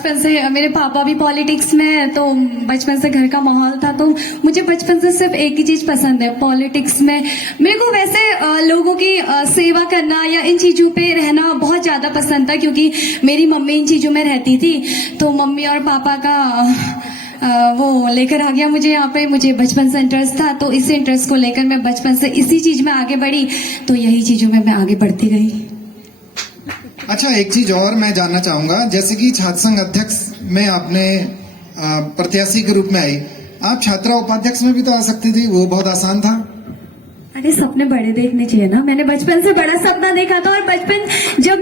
बचपन से मेरे पापा भी पॉलिटिक्स में है, तो बचपन से घर का माहौल था, तो मुझे बचपन से सिर्फ एक ही चीज पसंद है पॉलिटिक्स में। मेरे को वैसे लोगों की सेवा करना या इन चीजों पे रहना बहुत ज्यादा पसंद था, क्योंकि मेरी मम्मी इन चीजों में रहती थी, तो मम्मी और पापा का वो लेकर आ गया मुझे यहाँ पे। मुझे बचपन से इंटरेस्ट था, तो इसी इंटरेस्ट को लेकर मैं बचपन से इसी चीज में आगे बढ़ी, तो यही चीजों में मैं आगे बढ़ती गई। अच्छा, एक चीज और मैं जानना चाहूंगा, जैसे कि छात्र संघ अध्यक्ष में आपने प्रत्याशी के रूप में आई, आप छात्रा उपाध्यक्ष में भी तो आ सकती थी, वो बहुत आसान था। अरे सपने बड़े देखने चाहिए ना, मैंने बचपन से बड़ा सपना देखा था। और बचपन जब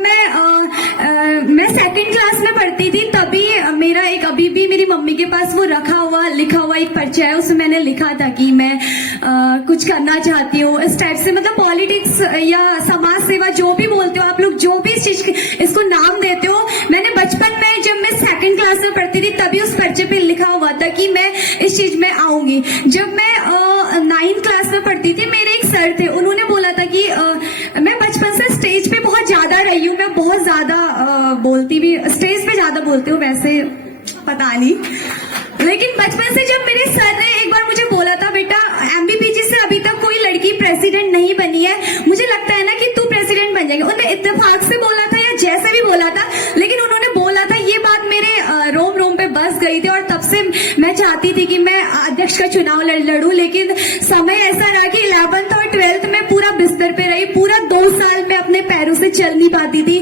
मैं सेकंड क्लास में पढ़ती थी, तभी मेरा एक अभी भी मेरी मम्मी के पास वो लिखा हुआ एक पर्चा है, उसमें मैंने लिखा था कि मैं कुछ करना चाहती हूँ इस टाइप से। मतलब पॉलिटिक्स या समाज सेवा जो भी बोलते हो आप लोग, जो भी इसको नाम देते हो, मैंने बचपन में जब मैं सेकंड क्लास में पढ़ती थी तभी उस पर्चे पे लिखा हुआ था कि मैं इस चीज में आऊंगी। जब मैं 9th क्लास में पढ़ती थी, मेरे एक सर थे, उन्होंने बोला था कि मैं बचपन से स्टेज पे बहुत ज्यादा रही हूँ, मैं बहुत ज्यादा बोलती भी, स्टेज पे ज्यादा बोलती हूँ, वैसे पता नहीं, लेकिन बचपन से जब मेरे सर ने एक बार मुझे बोला था, बेटा एमबीपीजी से अभी तक कोई लड़की प्रेसिडेंट नहीं बनी है, मुझे लगता है ना कि तू प्रेसिडेंट बन जाएगी। उन्होंने इत्तेफाक से बोला था या जैसे भी बोला था, लेकिन उन्होंने बोला था, ये बात मेरे रोम रोम पे बस गई थी। और तब से मैं चाहती थी कि मैं अध्यक्ष का चुनाव लड़ूं, लेकिन समय ऐसा रहा कि 11th और 12th में पूरा बिस्तर पे रही, पूरा 2 साल में अपने पैरों से चल नहीं पाती थी,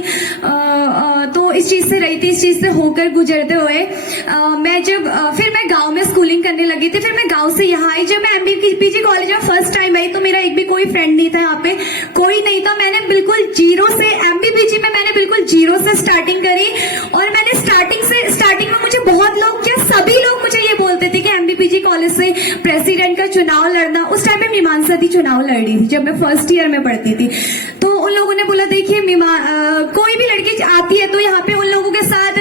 तो इस चीज से रही थी, इस चीज से होकर गुजरते हुए मैं जब फिर मैं गांव में स्कूलिंग करने लगी थी, फिर मैं गांव से यहाँ आई। जब मैं एमबीपीजी कॉलेज में फर्स्ट टाइम आई, तो मेरा एक भी कोई फ्रेंड नहीं था, यहाँ पे कोई नहीं था। मैंने बिल्कुल जीरो से, एमबीपीजी में मैंने बिल्कुल जीरो से स्टार्टिंग करी। और मैंने स्टार्टिंग में मुझे बहुत लोग, क्या सभी लोग मुझे ये बोलते थे कि एमबीपीजी कॉलेज से प्रेसिडेंट का चुनाव लड़ना। उस टाइम में मीमांसा थी चुनाव लड़ रही थी, जब मैं फर्स्ट ईयर में पढ़ती थी, तो उन लोगों ने बोला, देखिए कोई भी लड़की आती है तो यहाँ पे उन लोगों के साथ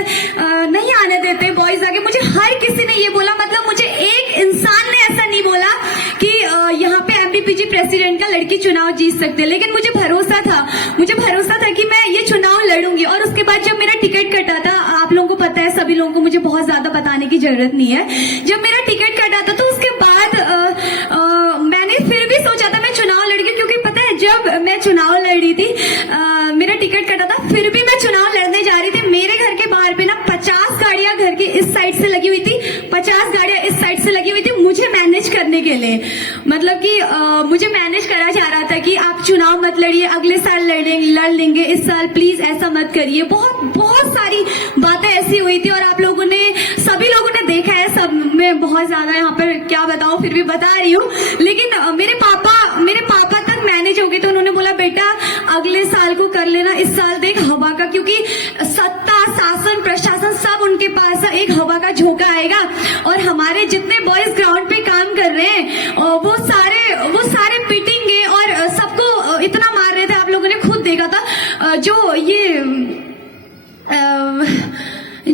नहीं आने देते बॉयज आगे। मुझे हर किसी ने ये बोला, मतलब मुझे एक इंसान ने ऐसा नहीं बोला कि यहाँ पे एमपीपीजी प्रेसिडेंट का लड़की चुनाव जीत सकते हैं। लेकिन मुझे भरोसा था कि मैं ये चुनाव लड़ूंगी। और उसके बाद जब मेरा टिकट कटा था, आप लोगों को पता है, सभी लोगों को, मुझे बहुत ज्यादा बताने की जरूरत नहीं है, जब मेरा टिकट कटा था तो उसके बाद मैंने फिर भी सोचा था मैं चुनाव लड़ूंगी, क्योंकि पता है जब मैं चुनाव लड़ रही थी, मेरा टिकट कटा था, फिर भी मैं चुनाव लड़ने जा रही थी। मेरे घर के बाहर पे ना 50 गाड़ियां घर की इस साइड से लगी हुई थी, 50 गाड़ियां इस साइड से लगी हुई थी, मुझे मैनेज करने के लिए। मतलब कि मुझे मैनेज करा जा रहा था कि आप चुनाव मत लड़िए, अगले साल लड़ लेंगे, इस साल प्लीज ऐसा मत करिए। बहुत सारी बातें ऐसी हुई थी, और आप लोगों ने, सभी लोगों ने देखा है, सब में बहुत ज्यादा यहाँ पर क्या बताऊं, फिर भी बता रही हूँ। लेकिन मेरे पापा तक मैनेज हो गए, तो उन्होंने बोला, बेटा अगले साल को कर लेना, इस साल देख हवा का, क्योंकि सत्ता, शासन, प्रशासन सब उनके पास है, एक हवा का झोंका आएगा। और हमारे जितने बॉयज ग्राउंड पे काम कर रहे हैं, वो सारे पिटेंगे और सबको इतना मार रहे थे, आप लोगों ने खुद देखा था।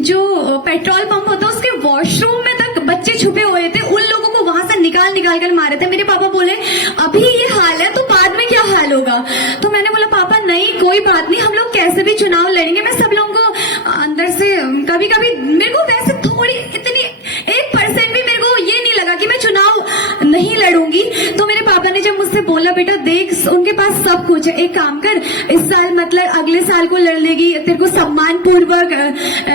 जो पेट्रोल पंप होता है, उसके वॉशरूम में तक बच्चे छुपे हुए थे, उन लोगों को वहां से निकाल कर मारे थे। मेरे पापा बोले, अभी ये हाल है तो बाद में क्या हाल होगा। तो मैंने बोला, पापा नहीं, कोई बात नहीं, हम लोग कैसे भी चुनाव लड़ेंगे। मैं सब लोगों को अंदर से, कभी कभी मेरे को वैसे थोड़ी, इतनी 1% भी मेरे को ये नहीं लगा कि मैं चुनाव नहीं लड़ूंगी। तो मेरे पापा ने जब मुझसे बोला, बेटा देख उनके पास सब कुछ है, एक काम कर, इस साल मतलब अगले साल को लड़ लेगी, तेरे को सम्मान पूर्वक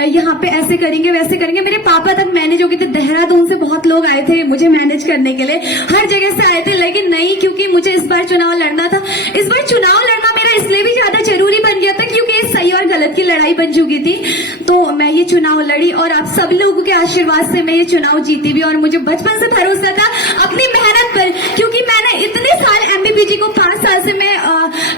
यहाँ पे ऐसे करेंगे वैसे करेंगे। मेरे पापा तक मैनेज हो गए थे, देहरादून से बहुत लोग आए थे मुझे मैनेज करने के लिए, हर जगह से आए थे। लेकिन नहीं, क्योंकि मुझे इस बार चुनाव लड़ना था। इस बार चुनाव लड़ना मेरा इसलिए भी ज्यादा जरूरी बन गया था, क्योंकि ये सही और गलत की लड़ाई बन चुकी थी। तो मैं ये चुनाव लड़ी, और आप सब लोगों के आशीर्वाद से मैं ये चुनाव जीती भी। और मुझे बचपन से भरोसा था अपनी मेहनत पर, क्योंकि मैंने इतने साल एमबीपीजी को 5 साल से मैं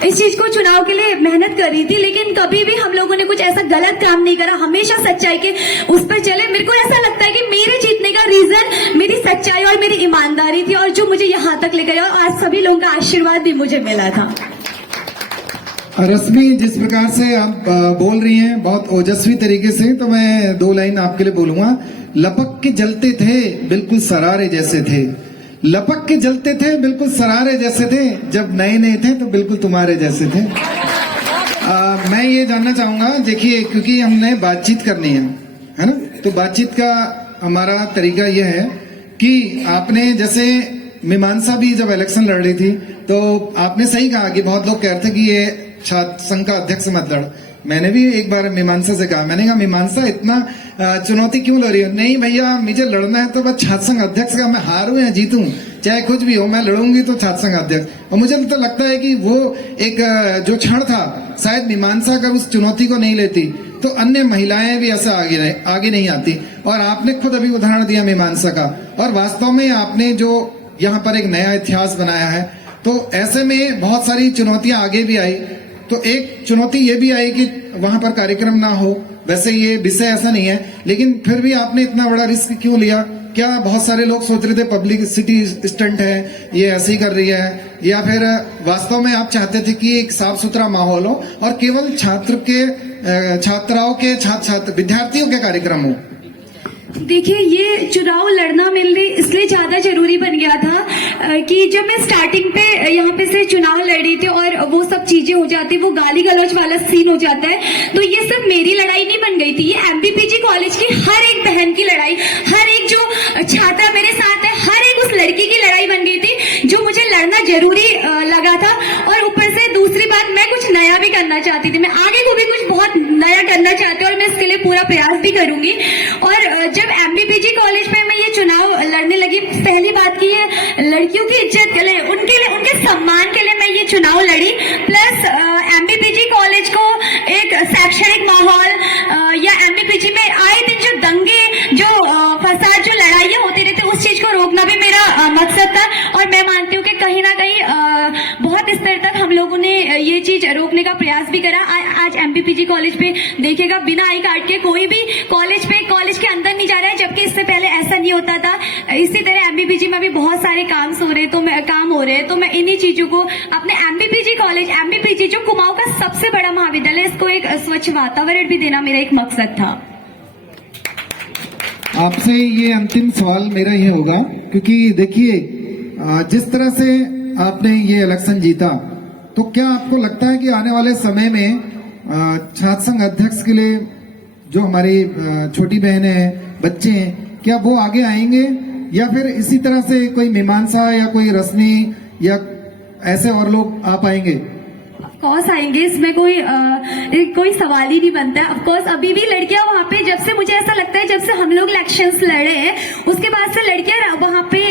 इस चीज को, चुनाव के लिए मेहनत कर रही थी। लेकिन कभी भी हम लोगों ने कुछ ऐसा गलत काम नहीं करा, हमेशा सच्चाई के उस पर चले। मेरे को ऐसा लगता है कि मेरे जीतने का रीजन मेरी सच्चाई और मेरी ईमानदारी थी, और जो मुझे यहाँ तक लेकर आया, और आज सभी लोगों का आशीर्वाद भी मुझे मिला था। रश्मि, जिस प्रकार से आप बोल रही हैं बहुत ओजस्वी तरीके से, तो मैं 2 लाइन आपके लिए बोलूंगा। लपक के जलते थे बिल्कुल सरारे जैसे थे, लपक के जलते थे बिल्कुल सरारे जैसे थे, जब नए थे तो बिल्कुल तुम्हारे जैसे थे। मैं ये जानना चाहूंगा, देखिए क्योंकि हमने बातचीत करनी है ना, तो बातचीत का हमारा तरीका यह है कि आपने जैसे मीमांसा भी जब इलेक्शन लड़ रही थी तो आपने सही कहा कि बहुत लोग कहते थे कि ये छात्र संघ का अध्यक्ष मत लड़। मैंने भी एक बार मीमांसा से कहा, मैंने कहा मीमांसा इतना चुनौती क्यों लड़ रही है? नहीं भैया, मुझे लड़ना है तो बस छात्र संघ अध्यक्ष का, मैं हारूं या जीतूं चाहे कुछ भी हो, मैं लड़ूंगी तो छात्र संघ अध्यक्ष। और मुझे तो लगता है कि वो एक जो क्षण था, शायद मीमांसा अगर उस चुनौती को नहीं लेती तो अन्य महिलाएं भी ऐसा आगे नहीं आती। और आपने खुद अभी उदाहरण दिया मीमांसा का, और वास्तव में आपने जो यहाँ पर एक नया इतिहास बनाया है, तो ऐसे में बहुत सारी चुनौतियां आगे भी आई। तो एक चुनौती ये भी आई कि वहां पर कार्यक्रम ना हो, वैसे ये विषय ऐसा नहीं है, लेकिन फिर भी आपने इतना बड़ा रिस्क क्यों लिया? क्या बहुत सारे लोग सोच रहे थे पब्लिसिटी स्टंट है, ये ऐसे ही कर रही है, या फिर वास्तव में आप चाहते थे कि एक साफ सुथरा माहौल हो और केवल छात्राओं के विद्यार्थियों के कार्यक्रम हो? देखिए, ये चुनाव लड़ना मेरे लिए इसलिए ज्यादा जरूरी बन गया था कि जब मैं स्टार्टिंग पे यहाँ पे से चुनाव लड़ी थी और वो सब चीजें हो जाती, वो गाली गलौज वाला सीन हो जाता है, तो ये सब मेरी लड़ाई नहीं बन गई थी। ये एमपीपीजी कॉलेज की हर एक बहन की लड़ाई, हर एक जो छात्रा मेरे साथ है, हर एक उस लड़की की लड़ाई बन गई थी, जो मुझे लड़ना जरूरी लगा था। और ऊपर से दूसरी बात, मैं कुछ नया भी करना चाहती थी, मैं आगे को भी कुछ बहुत नया करना चाहती हूँ और मैं इसके लिए पूरा प्रयास भी करूंगी। और जब एमपीपीजी कॉलेज में मैं ये चुनाव लड़ने लगी, पहली बात की ये लड़कियों की इज्जत के लिए, उनके सम्मान के लिए मैं ये चुनाव लड़ी। प्लस एमपीपीजी कॉलेज को एक शैक्षणिक माहौल या एमपीपीजी में आए दिन जो दंगे, जो फसाद, जो लड़ाइयां होती रहती, उस चीज को रोकना भी मेरा मकसद था। और मैं मानती हूँ कि कहीं ना कहीं बहुत स्तर तक हम लोगों ने ये चीज रोकने का प्रयास भी करा। आज एमपीपीजी कॉलेज पे देखिएगा, बिना आई कार्ड के कोई भी कॉलेज के अंदर नहीं जा रहा है, जबकि इससे पहले ऐसा नहीं होता था। इसी तरह एमपीपीजी में भी बहुत सारे काम हो रहे हैं, तो मैं इन्हीं चीजों को अपने एमपीपीजी कॉलेज, एमपीपीजी जो कुमाऊं का सबसे बड़ा महाविद्यालय, इसको एक स्वच्छ वातावरण भी देना मेरा एक मकसद था। आपसे ये अंतिम सवाल मेरा ये होगा, क्योंकि देखिए जिस तरह से आपने ये इलेक्शन जीता, तो क्या आपको लगता है कि आने वाले समय में छात्र संघ अध्यक्ष के लिए जो हमारी छोटी बहनें हैं, बच्चे हैं, क्या वो आगे आएंगे, या फिर इसी तरह से कोई मीमांसा या कोई रश्मि या ऐसे और लोग आ पाएंगे? ऑफकोर्स आएंगे, इसमें कोई सवाल ही नहीं बनता है। ऑफकोर्स अभी भी लड़कियां वहां पे, जब से मुझे ऐसा लगता है, जब से हम लोग इलेक्शंस लड़े हैं, उसके बाद से लड़कियां वहां पे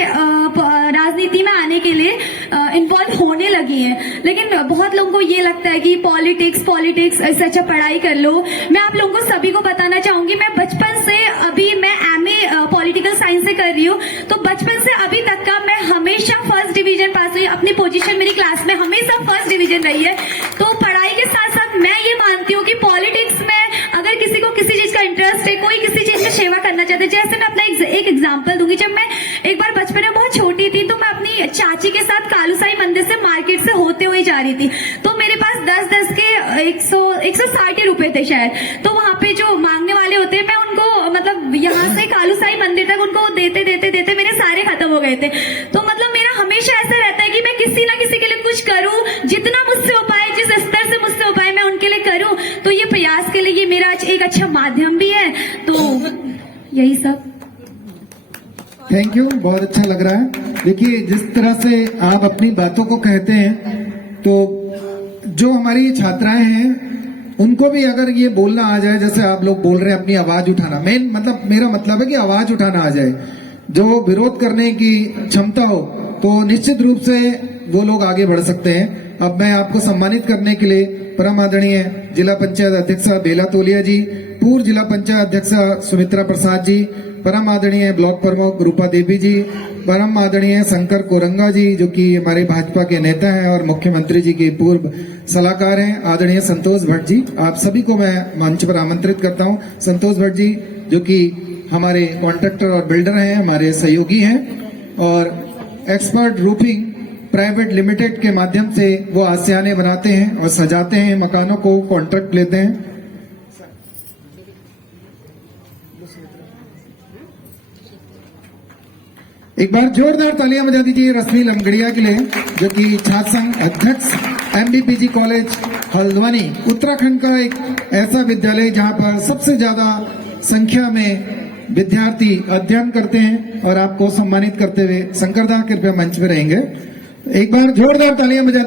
राजनीति में आने के लिए इन्वॉल्व होने लगी हैं। लेकिन बहुत लोगों को ये लगता है कि पॉलिटिक्स ऐसे अच्छा पढ़ाई कर लो। मैं आप लोगों को सभी को बताना चाहूंगी, मैं बचपन से, अभी मैं एमए पॉलिटिकल साइंस से कर रही हूँ, तो बचपन से अभी तक का मैं हमेशा फर्स्ट डिवीजन पास हुई। अपनी पोजीशन मेरी क्लास में हमेशा फर्स्ट डिवीजन रही है। तो पढ़ाई के साथ साथ मैं ये मानती हूँ कि पॉलिटिक्स में अगर किसी को किसी चीज का इंटरेस्ट है, कोई किसी चीज में सेवा करना चाहता है, जैसे मैं अपना एक एग्जांपल दूंगी। जब मैं एक बार बचपन में बहुत छोटी थी, तो मैं अपनी चाची के साथ कालूसाई मंदिर से मार्केट से होते हुए जा रही थी, तो मेरे पास 10 के 160 रुपए थे शायद। तो वहां पे जो मांगने वाले होते हैं, मैं उनको मतलब यहाँ से कालूसाई मंदिर तक उनको देते मेरे सारे खत्म हो गए थे। तो मतलब मेरा हमेशा ऐसा रहता है कि मैं किसी ना किसी के लिए कुछ करूं, जितना मुझसे हो पाए, जिस स्तर से मुझसे हो पाए, मैं उनके लिए करूं। तो ये प्रयास के लिए ये मेरा एक अच्छा माध्यम भी है। तो यही सब। थैंक यू, बहुत अच्छा लग रहा है। देखिए जिस तरह से आप अपनी बातों को कहते हैं, तो जो हमारी छात्राएं हैं उनको भी अगर ये बोलना आ जाए, जैसे आप लोग बोल रहे हैं, अपनी आवाज उठाना, मेरा मतलब है कि आवाज उठाना आ जाए, जो विरोध करने की क्षमता हो, तो निश्चित रूप से वो लोग आगे बढ़ सकते हैं। अब मैं आपको सम्मानित करने के लिए परम आदरणीय जिला पंचायत अध्यक्षा बेला तोलिया जी, पूर्व जिला पंचायत अध्यक्षा सुमित्रा प्रसाद जी, परम आदरणीय ब्लॉक प्रमुख रूपा देवी जी, परम आदरणीय शंकर कोरंगा जी, जो कि हमारे भाजपा के नेता हैं और मुख्यमंत्री जी के पूर्व सलाहकार हैं, आदरणीय संतोष भट्ट जी, आप सभी को मैं मंच पर आमंत्रित करता हूं। संतोष भट्ट जी जो कि हमारे कॉन्ट्रैक्टर और बिल्डर हैं, हमारे सहयोगी हैं, और एक्सपर्ट रूफिंग प्राइवेट लिमिटेड के माध्यम से वो आसियाने बनाते हैं और सजाते हैं, मकानों को कॉन्ट्रैक्ट लेते हैं। एक बार जोरदार तालियां बजा दीजिए रश्मि लंगड़िया के लिए, जो कि छात्र संघ अध्यक्ष एमबीपीजी कॉलेज हल्द्वानी, उत्तराखंड का एक ऐसा विद्यालय जहां पर सबसे ज्यादा संख्या में विद्यार्थी अध्ययन करते हैं और आपको सम्मानित करते हुए शंकरदा कृपया मंच पे रहेंगे। एक बार जोरदार तालियां बजा